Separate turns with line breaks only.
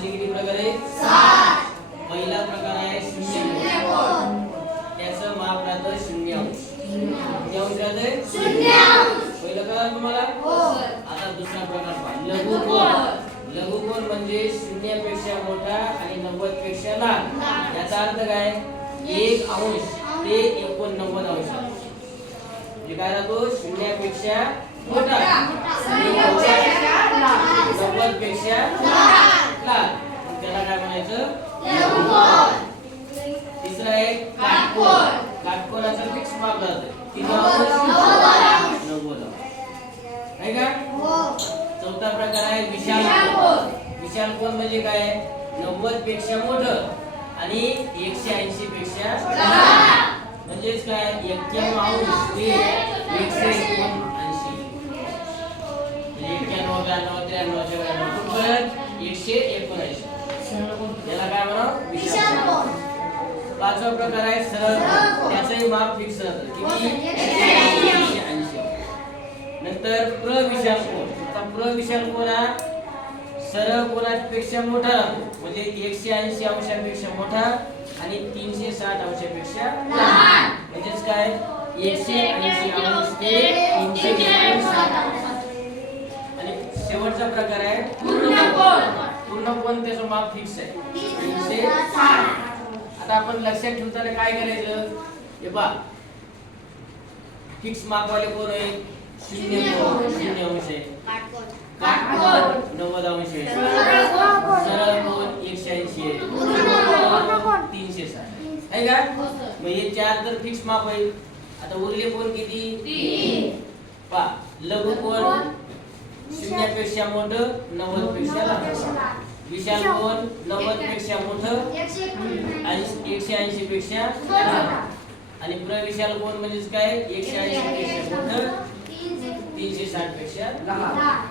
किती प्रकार? आहे पहिला प्रकार आहे शून्य. त्याचं माप राहतं शून्य अंश. किती अंश राहते? पहिलं कळलं तुम्हाला? आता दुसरा प्रकार पहा. लघु कोन लघु कोन म्हणजे शून्यापेक्षा मोठा आणि नव्वदपेक्षा लहान. याचा अर्थ काय? एक अंश. ते एकोणनव्वद अंश. म्हणजे काय राहतो? शून्यापेक्षा मोठा. पेक्षा लहान त्याला काय म्हणायचं? तिसरा आहे. काटकोन काटकोनाचं फिक्स माप नव्वद आहे का? चौथा प्रकार आहे विशाल विशाल कोन म्हणजे काय? नव्वदपेक्षा मोठं आणि एकशे ऐंशी पेक्षा. म्हणजेच काय? एक्क्याण्णव ते एकशे एकशे एकोणऐंशी. त्याला काय म्हणा. पाचवा प्रकार आहे सरळ त्याचंही माप फिक्स राहतं. किती? ऐंशी. नंतर प्रविशाल कोन आता प्रविशाल कोन हा? सरळ कोनापेक्षा मोठा राहतो. म्हणजे एकशे ऐंशी अंशापेक्षा मोठा आणि तीनशे साठ अंशापेक्षा म्हणजेच काय? एकशे ऐंशी अंश ते तीनशे. आणि शेवटचा प्रकार आहे पूर्ण त्याचं माप फिक्स आहे? तीनशे साठ. आता आपण लक्षात ठेवताना काय करायचं? हे पहा. फिक्स मापवाले कोण आहे? शून्य शून्य अंश. आहे. नव्वद अंश आहे. सरळ कोण? एकशे ऐंशी आहे. तीनशे साठ. आहे का? मग हे चार तर फिक्स माप आहे. आता उरले कोण किती? पा लघु कोण? शून्यापेक्षा मोठं नव्वदपेक्षा लहान. विशाल कोण नव्वदपेक्षा. मोठं आणि एकशे ऐंशी पेक्षा आणि प्रविशाल कोण म्हणजेच काय? एकशे ऐंशी पेक्षा मोठं तीनशे. साठपेक्षा लहान.